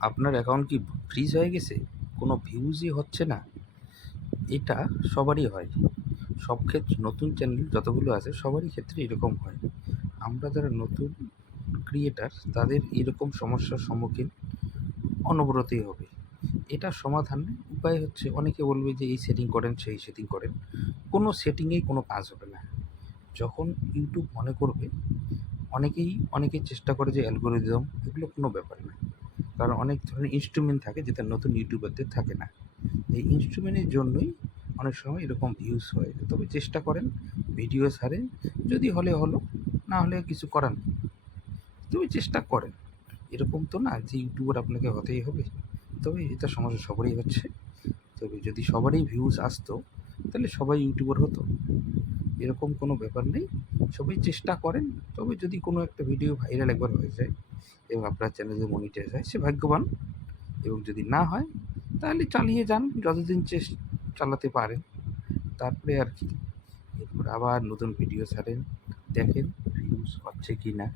আপনার অ্যাকাউন্ট কি ফ্রিজ হয়ে গেছে? কোনো ভিউজই হচ্ছে না? এটা সবারই হয়। সব ক্ষেত্রে নতুন চ্যানেল যতগুলো আছে সবারই ক্ষেত্রে এরকম হয়। আমরা যারা নতুন ক্রিয়েটার তাদের এরকম সমস্যার সম্মুখীন অনবরতই হবে। এটার সমাধানের উপায় হচ্ছে অনেকে বলবে যে এই সেটিং করেন, সেই সেটিং করেন। কোনো সেটিংয়েই কোনো কাজ হবে না। যখন ইউটিউব মনে করবে অনেকেই চেষ্টা করে যে অ্যালগরিদম এগুলো কোনো ব্যাপার না। কারণ অনেক ধরনের ইনস্ট্রুমেন্ট থাকে যেটা নতুন ইউটিউবারদের থাকে না। এই ইনস্ট্রুমেন্টের জন্যই অনেক সময় এরকম ভিউজ হয়। তবে চেষ্টা করেন ভিডিও ছাড়েন, যদি হলে হলো, না হলে কিছু করার নেই। তবে চেষ্টা করেন। এরকম তো না যে ইউটিউবার আপনাকে হতেই হবে। তবে এটা সমস্যা সবারই হচ্ছে। তবে যদি সবারই ভিউজ আসতো তাহলে সবাই ইউটিউবার হতো। এরকম কোনো ব্যাপার নেই। সবাই চেষ্টা করেন। তবে যদি কোনো একটা ভিডিও ভাইরাল একবার হয়ে যায় এবং আপনার চ্যানেলে মনিটাইজ হয় সে ভাগ্যবান। এবং যদি না হয় তাহলে চালিয়ে যান যতদিন চালাতে পারেন। তারপরে আর কি, এরপর আবার নতুন ভিডিও ছাড়েন, দেখেন ভিউজ হচ্ছে কি না।